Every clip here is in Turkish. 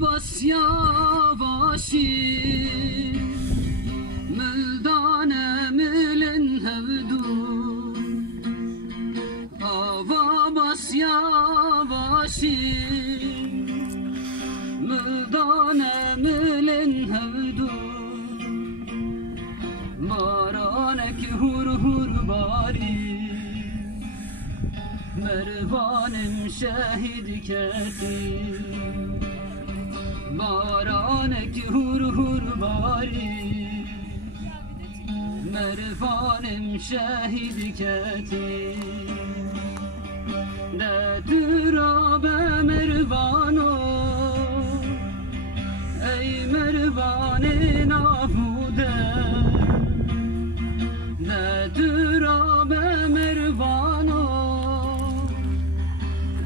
bas yavaşi Müldane mülin hevdu Hava bas yavaşi Müldane mülin hevdu Maranek hur hur bari Mervanem şehid keti Maranek hur hur bari Mervanem şehid keti Ne dürabe mervano Ey mervane nahude Ne dürabe mervano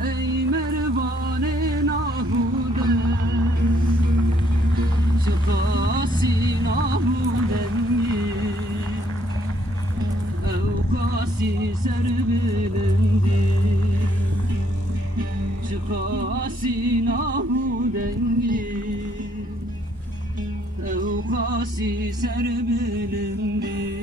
Ey mervane nahude Çıkasi nahudenni Evkasi serbilindi Çıkasi nahudenni Evkasi serbilindi